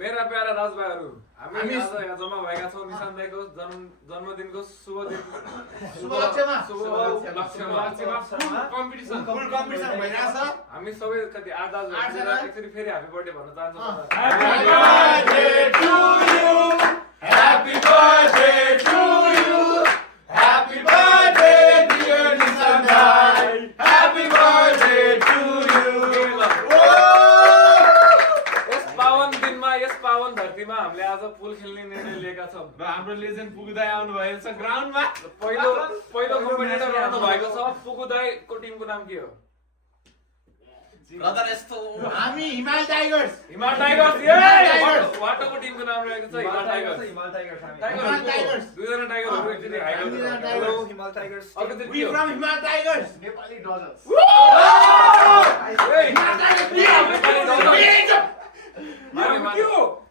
मेरा प्यारा दाजुभाइहरू हामी आज यहाँ जम्मा भएका छौँ निशान दाइको जन्मदिनको शुभ दिन हामी सबै कति 8 दाजुभाइ एकचोटि फेरि ह्यापी बर्थडे भन्न चाहन्छौँ Happy birthday to you. Happy birthday dear Nissan Bhai. Happy birthday to you. यस पावन दिनमा यस पावन धरतीमा हामीले आज पुल खेल्ने निर्णय लिएका छौँ र हाम्रो लेजेन्ड पुगुदाई आउनु भएको छ ग्राउन्डमा। पहिलो कम्पिटिटर रहनु भएको छ पुगुदाईको टिमको नाम के हो ब्रदर यस्तो हामी हिमाल टाइगर्स वाटोको टिमको नाम रहेको छ हिमाल टाइगर्स दुईजना टाइगरहरू एकचोटि हाई हेलो हिमाल टाइगर्स वी फ्रम हिमाल टाइगर्स नेपाली डजर्स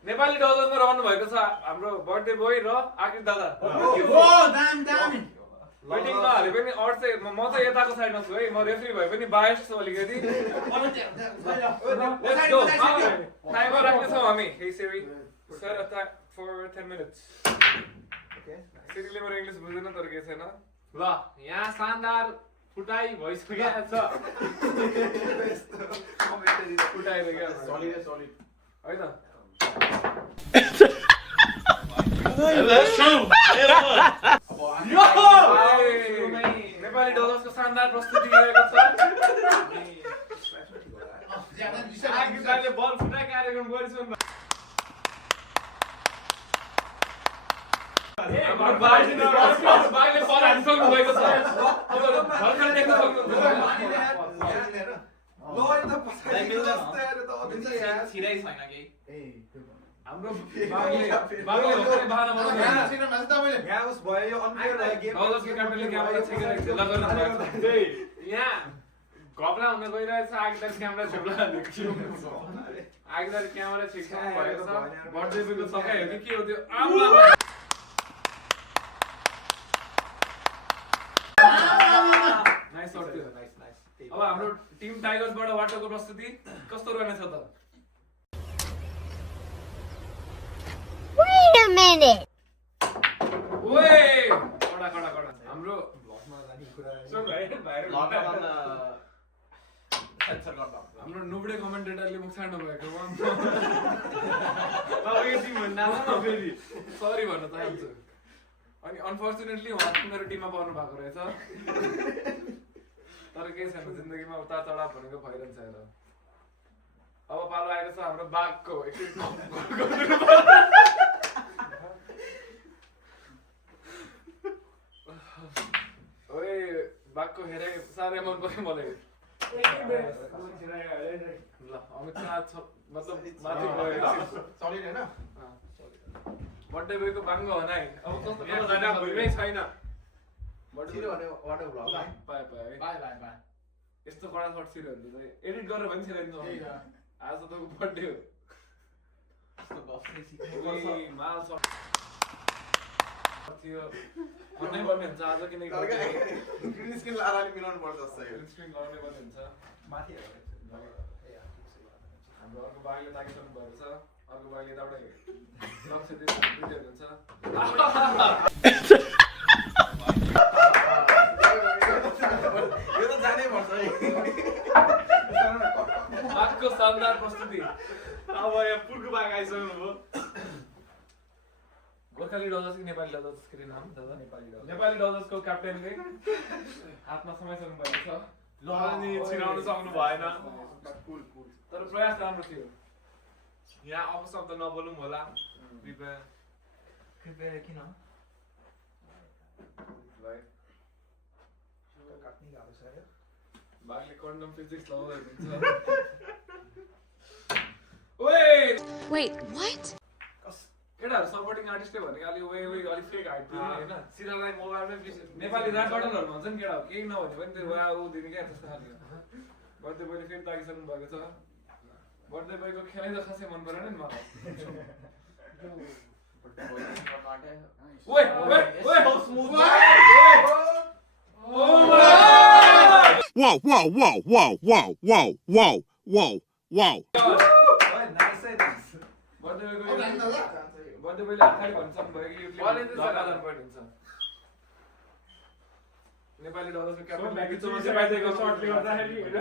नेपाली डजर्समा रहनु भएको छ हाम्रो बर्थडे बोय र आकृत दादा मिटिङमा हाले पनि अरू चाहिँ म चाहिँ यताको साइडमा छु है म रेफ्री भए पनि बायस छु अलिकति टाइमर राख्नेछौँ हामी हे सिरी सर फर 10 मिनट्स सिरीले मेरो इङ्ग्लिस बुझ्दैन तर के छैन ल यहाँ शानदार फुटाइ भइसकेको छ। फुटाएर क्या सलिड है त नेपाली डलर्सको शानदार प्रस्तुति रहेको छ आगिदाले बल फुटाइ कार्यक्रम गरिसक्नु हाम्रो बाइले बल हानिसक्नु भएको छ अब भर्खर देख्न सक्नुहुन्छ हाम्रो बागले भर्खरै बहाना बनाउँदै यहाँ उस भयो यो अनफेयर भयो गेम डलर्सको क्याप्टेनले क्यामेरा छेकेर झेला गर्न भएको छ यहाँ घपला हुन गइरहेछ आगिदाले क्यामेरा झेप्ला आगिदाले क्यामेरा छेकिसक्नु भएको छ बर्थडे बोयको सकाइ हो कि के हो त्यो नाइस सर्ट थियो अब हाम्रो टिम टाइगर्सबाट वाटरको प्रस्तुति कस्तो रहनेछ त Wait a minute. ओए कडा हाम्रो हाम्रो नुबडे कमेन्टेटरले मुख छाड्नु भएको फेरि सरी भन्न चाहन्छु अनि अनफर्चुनेटली उहाँ मेरो टिममा पर्नु भएको रहेछ तर केही छैन जिन्दगीमा उतार चढाव भनेको भइरहन्छ हेर अब पालो आएको छ हाम्रो बाघको ओए बाघको हेरे साह्रै मन पर्यो मलाई ल अमित शाह मतलब माथि गयो सलिड हैन बर्थडे बोयको बाङ्गो हो नाइ अब कस्तो जाडा भइमै छैन बर्थडे भने वाटर ब्लग पाए बाइ यस्तो कडा सर्ट सिरो हुन्छ चाहिँ एडिट गरेर पनि छिराइदिनु आज तपाईँको बर्थडे हो माल सर्ट थियो भन्नै पर्ने हुन्छ आज किनकि ग्रीन स्क्रिन लाराले मिलाउनु पर्छ जस्तो ग्रिन स्क्रिन लगाउनै पर्ने हुन्छ माथि हाम्रो अर्को बाइले ताकिसक्नु भएको छ अर्को बाइले यताबाटै लक्ष्य दिएर हुन्छ यो त जानै पर्छ है बाघको शानदार प्रस्तुति अब यहाँ पुर्को बाघ आइसक्नु भयो। गोर्खाली डजर्स कि नेपाली डजर्स के नाम दादा नेपाली डजर्सको क्याप्टेनले हातमा समाइसक्नु भएको छ ल नि छिराउन सक्नु भएन तर प्रयास राम्रो थियो यहाँ अपशब्द नबोलौँ होला कृपया किन भाइ काट्नै गाह्रो छ यार बाघले कन्डम फिजिक्स लगाउँदै हुन्छ ओए Wait, what? केटाहरु सपोर्टिङ आर्टिस्टले भनेको अलि अलि फेक हाइट दिने हैन सिरालाई मोबाइलमै नेपाली ऱ्याप बटलहरु भन्छ नि केटाहरु केही नभने पनि त्यो वा उ दिने क्या त्यस्तो खालको बर्थडे बोयले फेरि ताकिसक्नु भएको छ बर्थडे बोयको खेलाइ त खासै मन परेन नि मलाई ओए ओए ओए Whoa, whoa, whoa, whoa, whoa, whoa, whoa, whoa, whoa. Nice है नाइस बर्थडे बर्थडे बोयले अगाडि भनिसक्नु भयो कि यो क्लिप जानुपर्ने हुन्छ नेपाली डलर्सको क्याप्टन बाइदिएको सर्टले गर्दाखेरि हैन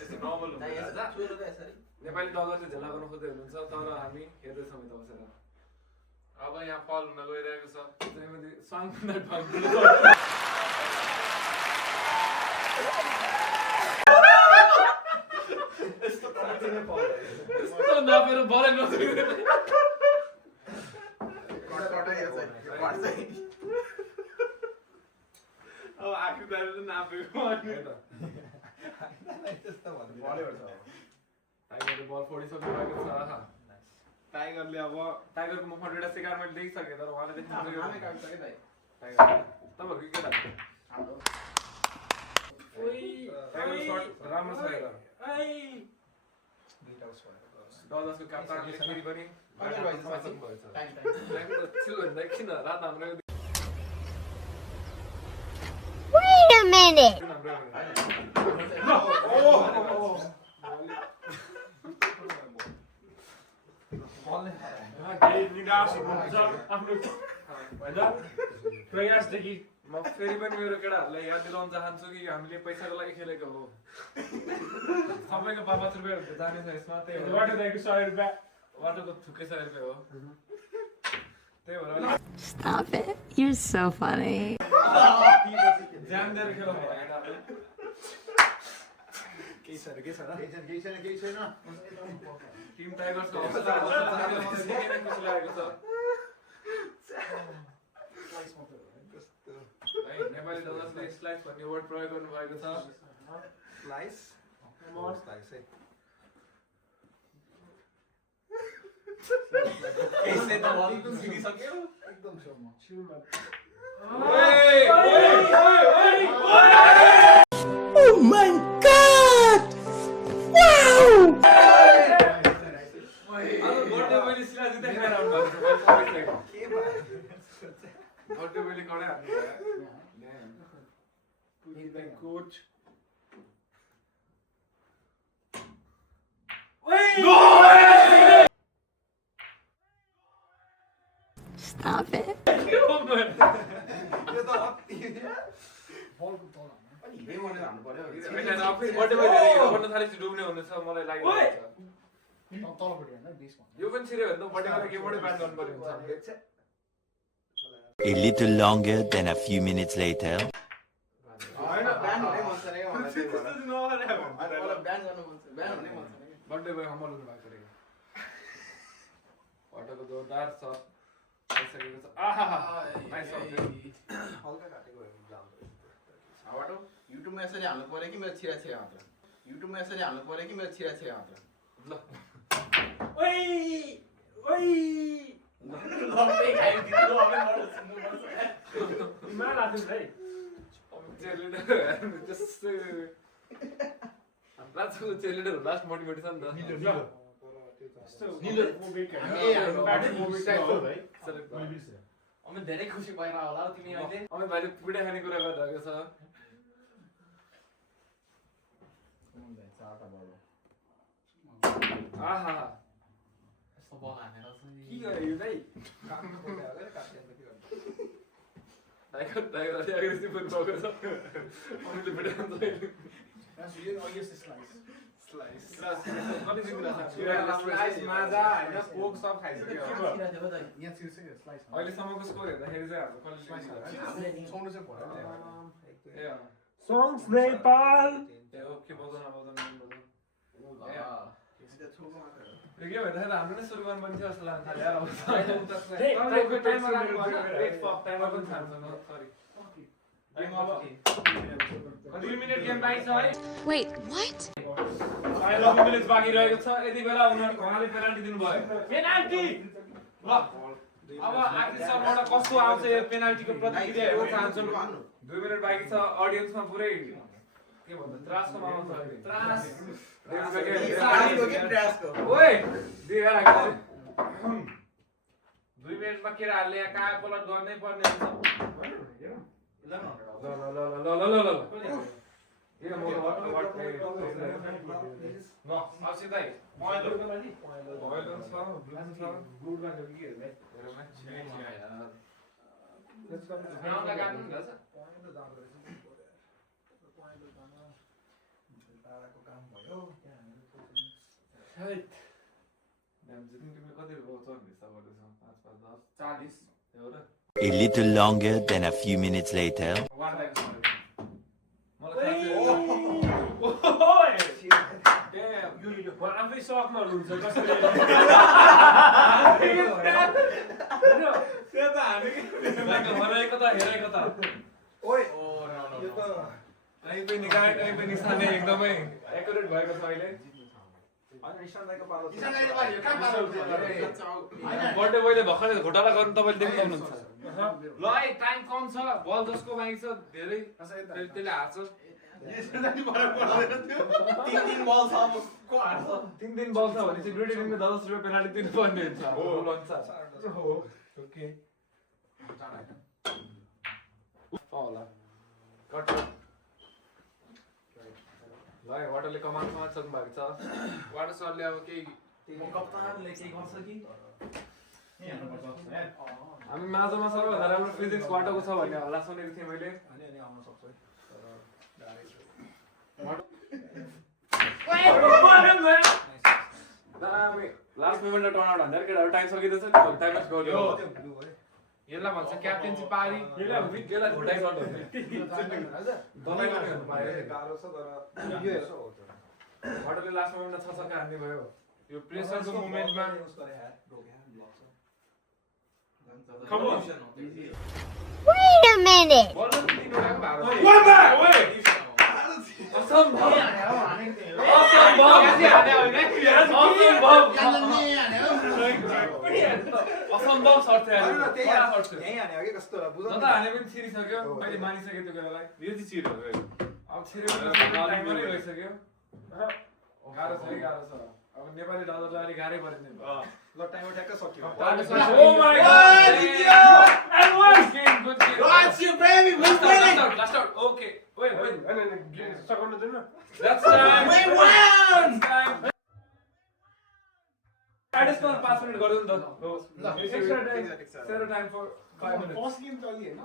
यस्तो नर्मल हुन्छ नेपाली डलर चाहिँ झेला गर्न खोज्दै हुनुहुन्छ तर हामी हेर्दैछौँ यता बसेर अब यहाँ फल हुन गइरहेको छ त्यसैले सङ नाइट भाग यस्तो नापेर बलै नसुने अब आखिर दाइले चाहिँ नापेको टाइगरले बल फोडिसक्नु भएको छ टाइगरले अब टाइगरको मुखबाट एउटा शिकार मैले देखिसकेँ तर उहाँले देख्नु टाइगर तपाईँहरूको केटा टाइगर सर्ट राम्रो छ हेर डलर्सको क्याप्टनले फेरि पनि किन रात हाम्रो Wait a minute. प्रयासदेखि म फेरि पनि मेरो केटाहरूलाई याद दिलाउन चाहन्छु कि हामीले पैसाको लागि खेलेको हो सबैको 5-5 रुपियाँ जाने छ यसमा त्यही भएर वाटरको 100 रुपियाँ वाटरको थुकै 100 रुपियाँ हो त्यही भएर अलिक Stop it. You're so funny. ध्यान दिएर खेलौँ केटाहरूले केही छैन टिम टाइगर्सको अवस्था खुसी लागेको छ है नेपाली डलर्सले स्लाइस भन्ने वर्ड प्रयोग गर्नु भएको छ Oh my god! Wow! Birthday मैले सिला जित्दै खाएर आउनु भएको छ बर्थडे मैले कडै हान्नु कोच Stop it. बर्थडे थालेपछि डुब्ने हुनेछ मलाई लागिरहेको छ यो पनि छिर्यो भने त बर्थडेको लागि गेमबाटै ब्यान गर्नु पर्ने हुन्छ हामीले A little longer than a few minutes later. Birthday boy हमल हुनु भएको रहेछ बर्थडेको जोरदार छ आइसकेको छ आहा नाइस शट युट्युबमा यसरी हाल्नु पर्यो कि मेरो छिरा मात्र युट्युबमा यसरी हाल्नु पर्यो कि मेरो छिरा मात्र ल चेलिडर लास्ट मोटिभेट छ नि त अमित धेरै खुसी भएर होला तिमी अहिले अमित भाइले पिडा खाने कुरा गरिरहेको छ आहा यस्तो बल हानेर के गरे यो दाइ टाइगर अलि एग्रेसिभ पनि भएको छ अमितले पिडा खान्छ अहिलेसम्मको स्कोर हेर्दाखेरि चाहिँ Songs Nepal. के बजाउन यो के भन्दाखेरि हाम्रो नै सुरु गर्नु पर्ने थियो जस्तो लाग्छ यार अब टाइमर पनि थाल्छ न सरी 2 मिनेट गेम बाँकी छ है Wait, what? 5 मिनेट बाँकी रहेको छ यति बेला उनीहरुको उहाँले पेनाल्टी दिनुभयो पेनाल्टी ल अब आखिर सरबाट कस्तो आउँछ यो पेनाल्टीको प्रतिक्रिया हेर्न चाहन्छु 2 मिनेट बाँकी छ अडियन्समा पुरै के भन्छ त्रासको माहौल छ अहिले त्रास ओए दिएर राख्छ 2 मिनेटमा केराहरूले यहाँ काया पलट गर्नै पर्ने हुन्छ ल ये म ल साक्षी दाइ पहेँलो भइलो छ ब्लू छ गुडमा छ कि हेर्ने हेरौँ ग्राउन्डमा गाड्नु नि रहेछ टाढाको काम भयो त्यहाँ हैट म्याम जित्नु तिमीले कति चढ्ने सबैले 5 5 10 40 हो र A little longer than a few minutes later. वार्डलाई मलाई ओइ म आफै सकमा हुन्छ कसरी त्यो त हामी हराएको त हेरेको त ओइ ओ नो नो यो त कहीँ पनि गाड कहीँ पनि स्थान एकदमै एक्युरेट भएको छ अहिले होइन ईशान दाइको पालो छ। ईशान दाइले पाल्यो कहाँ पाल्यो बर्थडे बोयले भर्खरै घोटाला गर्नु तपाईँले देख्नु पाउनुहुन्छ ल है टाइम कम छ बल जसको बाँकी छ धेरै त्यसले हार्छ ईशान दाइले फरक पर्दैन त्यो 3 बल छ अब को हार्छ 3 दिन बल छ भने चाहिँ ग्रेड टिमले 10 रुपैयाँ पेनाल्टी तिर्नुपर्ने हुन्छ रुल अनुसार हो ओके होला कट ल वाटरले कमान समात्नु भएको छ वाटर सरले अब केही म कप्तानले के गर्छ कि हामी माझमा सबैभन्दा राम्रो फिजिक्स वाटरको छ भन्ने हल्ला सुनेको थिएँ मैले अनि अनि आउन सक्छ है लास्ट मोमेन्टमा टर्नआउट हान्दा केटाहरू टाइम सकिँदैछ टाइम गऱ्यो त्यो ब्लू है यसलाई भन्छ क्याप्टेन्सी पारी यसलाई घोटाइ सर्ट भन्ने दबाई पनि हुनु पायो गाह्रो छ तर यो हेर्छ हो त्यो वाटरले लास्ट मोमेन्टमा 6 छक्का हान्ने भयो यो प्रेसरको मोमेन्टमा युज गरे यार रोके ब्लक छ Come on. Wait a minute. बल त तिनवटाको भारो असम्भव असम्भव सर्ट थियो त्यही हाने कि कस्तो न त हाने पनि छिरिसक्यो मैले मानिसकेँ त्यो बेलालाई यो चाहिँ छिरो अब छिरेर टाइमरै गइसक्यो गाह्रो छ है गाह्रो छ अब नेपाली दाजुलाई अलिक गाह्रै पऱ्यो नि ल टाइम ठ्याक्क सक्यो Oh my god! And one game, good game. What's your baby? Who's winning? Last out. Okay. Wait. सकाउनु दिनु That's time. We won! That's time. Additional 5 minutes गर्नु नि त. Extra time. Zero time for 5 minutes. First game चलि हैन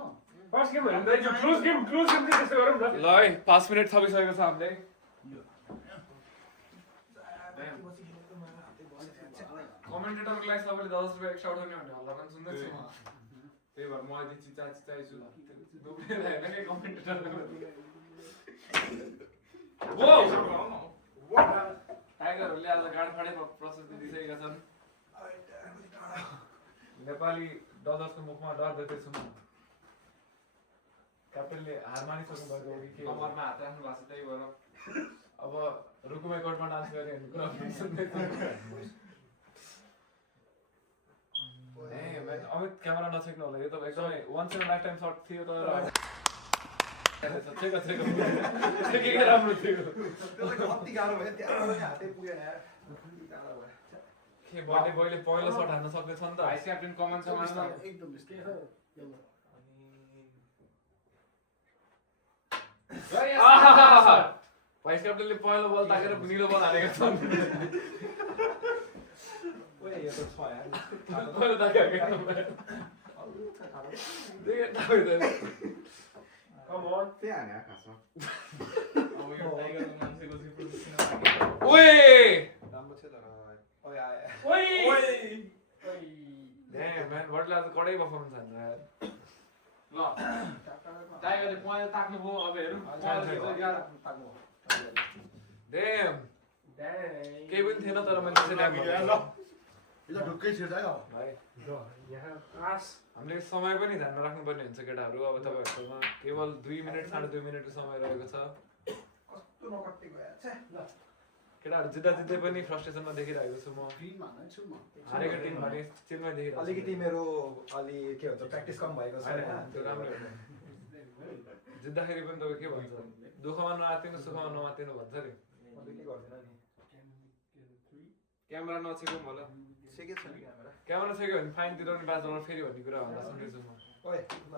first game भन्दा यो close game चाहिँ त्यस्तो गरौँ न ल है 5 मिनट थपिसकेको छ हामीले कमेन्टेटरको लागि सबैले 10 रुपैयाँ एक्स्ट्रा उठाउने भन्ने हल्ला पनि सुन्दै छु म त्यही भएर म अहिले चिचाइछु दुब्ले हैन के कमेन्टेटरको वो टाइगरहरूले आज गाड फाडे प्रशस्ति दिइसकेका छन् नेपाली डजर्सको मुखमा डर देख्दैछु म क्याप्टेनले हार मानिसक्नु भएको हो कि के कमरमा हात राख्नु भएको छ त्यही भएर अब रुकुमे कोर्टमा डान्स गर्ने भन्ने कुरा पनि सुन्दैछु अमित क्यामेरा नछेक्नु होला यो त एकदमै once in a lifetime सर्ट थियो तर के राम्रो थियो कति गाह्रो भयो त्यहाँ पनि हातै पुगेन यार कति गाह्रो भयो के बर्थडे बोयले पहिलो सर्ट हान्न सक्दैछ नि त भाइस क्याप्टेन कमन छ मान्न एकदम भाइस क्याप्टेनले पहिलो बल ताकेर निलो बल हालेका छन् ओए यो त छ यार पहिलो ताकेको कम अन त्यही हाने खासमा अब यो टाइगरको मान्छेको चाहिँ पोजिसन ओए राम्रो थियो तर ओए आए ओइ Damn man, वडले आज कडै पर्फर्मेन्स हान्छ यार ल टाइगरले पहिले ताक्नु भयो अब हेरौँ Damn केही पनि थिएन तर मैले त्यसै टाइम यो त ढुक्कै छिर्छ है भाइ हामीले समय पनि ध्यानमा राख्नुपर्ने हुन्छ केटाहरू अब तपाईँहरूकोमा केवल 2 मिनेट 2.5 मिनेटको समय रहेको छ कस्तो नकट्टी गयो छे ल केटाहरू जित्दै पनि फ्रस्ट्रेसनमा देखिरहेको छु म हारेको टिम भने चिलमै देखिरहेको छु अलिकति मेरो अलि के भन्छ प्र्याक्टिस कम भएको छ त्यो राम्रो हो जित्दाखेरि पनि तपाईँ के भन्छ दुःखमा नआत्तिनु सुखमा नआत्तिनु भन्छ नि मैले के गर्दिन नि क्यामेरा नछेकौँ होला सेके छ नि क्यामेरा क्यामेरा छैन भने फाइन तिराउने $5 फेरि भन्ने कुरा होला सुन्दैछु म ओए ल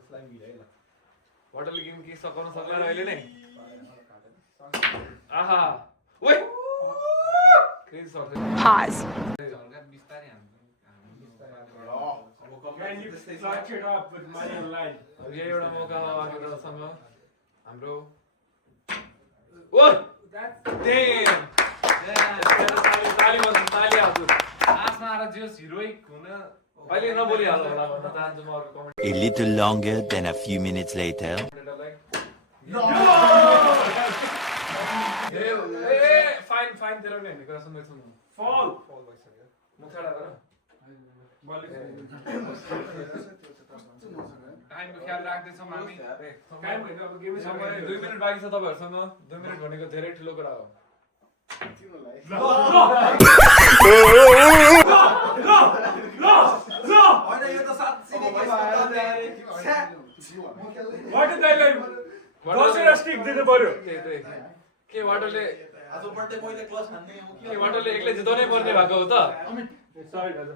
उसलाई मिलाइ ल होटलले गेम के सकाउन सक्दैन अहिले नै आहा ओए क्रेजी सर्ट Pause. हल्का बिस्तारै हान्नु। Can you suck it up with money online? अब यही एउटा मौका वाकेरसँग हाम्रो ओइ damn ताली हजुर आसमा आएर जोस हिरोइक हुन अहिले नबोलिहाल्नु होला भन्न चाहन्छु म अर्को comment A little longer than a few minutes later. Fine fine तेरो नि हेर्ने कुरा सुन्दैछु म Fall. मुखाडा गर टाइमको ख्याल राख्दैछौँ हामी। काहीँ होइन अब गेमै समय 2 मिनेट बाँकी छ तपाईँहरूसँग 2 मिनेट भनेको धेरै ठुलो कुरा हो होइन यो त साँच्चै नै के भयो What is that like? बसेर स्टिक दिनु पर्यो। त्यही के वाटरले आज बर्थडे मैले क्लास खान्ने हो के वाटरले एक्लै जिताउनै पर्ने भएको हो त Sorry दादा।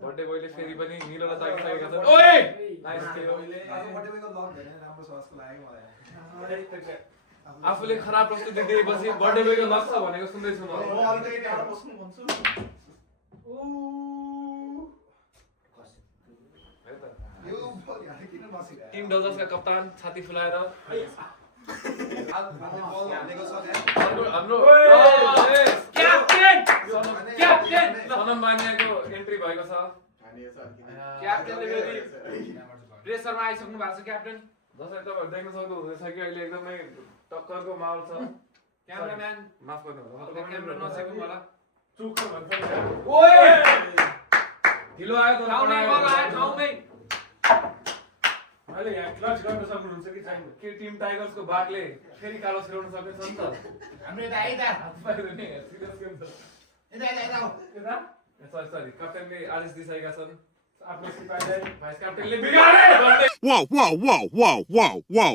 बर्थडे बोयले फेरि पनि मिलेर ताकिसकेका छन् ओए नाइस थियो आज बर्थडे बोयको लक धेरै राम्रो छ जस्तो लाग्यो मलाई आफूले खराब प्रस्तुति दिएपछि बर्थडे बोयको लक छ भनेको सुन्दैछु म म अलिकति टाढा बस्नु भन्छु यो यहाँ किन बसिरहेको टिम डजर्सका कप्तान छाती फुलाएर हाम्रो क्याप्टेन सनम बानियाको एन्ट्री भएको छ क्याप्टेनले फेरि प्रेसरमा आइसक्नु भएको छ क्याप्टेन। जसरी तपाईँहरू देख्न सक्नु हुँदैछ कि अहिले एकदमै टक्करको माहौल छ क्यामेराम्यान माफ गर्नुहोला क्यामेरा नछेकौँ होला। चुक भन्छ। ओए ढिलो आयो तर ठाउँमै बल आयो ठाउँमै। अहिले यहाँ क्लच गर्न सक्नुहुन्छ कि छैन? के टिम टाइगर्सको बाघले फेरि कालो छिराउन सकेछ नि त हाम्रो यता आइ त हात पाइयो नि सिरियस गेम छ सरी सरी क्याप्टेनले आदेश दिइसकेका छन् आफ्नो सिपाहीलाई भाइस क्याप्टेनले बिगारे भन्दै Whoa, whoa, whoa, whoa, whoa, whoa.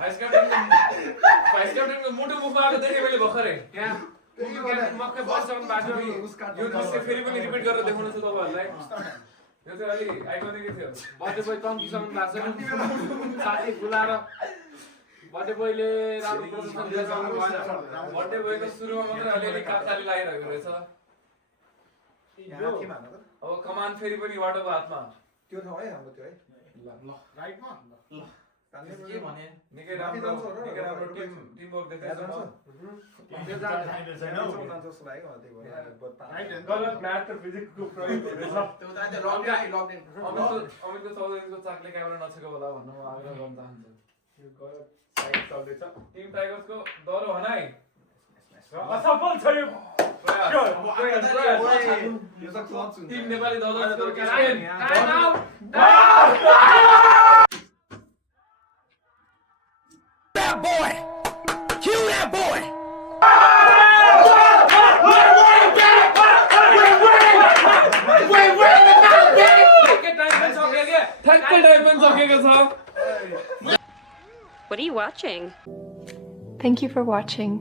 Vice क्याप्टेनको मुटु मुखमा आएको देखेँ मैले भर्खरै यहाँ क्याप्टेन मक्कै बसिसक्नु भएको छ। यो दृश्य फेरि पनि रिपिट गरेर देखाउनु छु तपाईँहरूलाई यो चाहिँ अलि आइकोनिकै थियो बर्थडे बोय कम्पिटिसन भएको छ साथी फुलाएर बर्थडे बोयले राम्रो प्रदर्शन देखाउनु भएन। बर्थडे बोयको सुरुमा मात्रै अलिअलि कापताली लागिरहेको रहेछ यहाँ के मान्नु त अब कमान फेरि पनि वाटोको हातमा त्यो ठाउँ है हाम्रो त्यो है राइटमा के भने निकै राम्रो टिमवर्क देखेको छ त्यो जान्छ जस्तो लाग्यो मलाई त्यही भएर गलत म्याथ र फिजिक्सको प्रयोग हुँदैछ। अमितको 14 इन्चको चाकले क्यामेरा नछेको होला भन्नु म आग्रह गर्न चाहन्छु यो गलत साइड चल्दैछ। टिम टाइगर्सको दरो हनाई असफल छ यो। यो त क्लच हुन्छ टिम नेपाली दलको क्याप्टेन टाइम आउट ठ्याक्कै टाइम पनि सकेको छ What are you watching? Thank you for watching.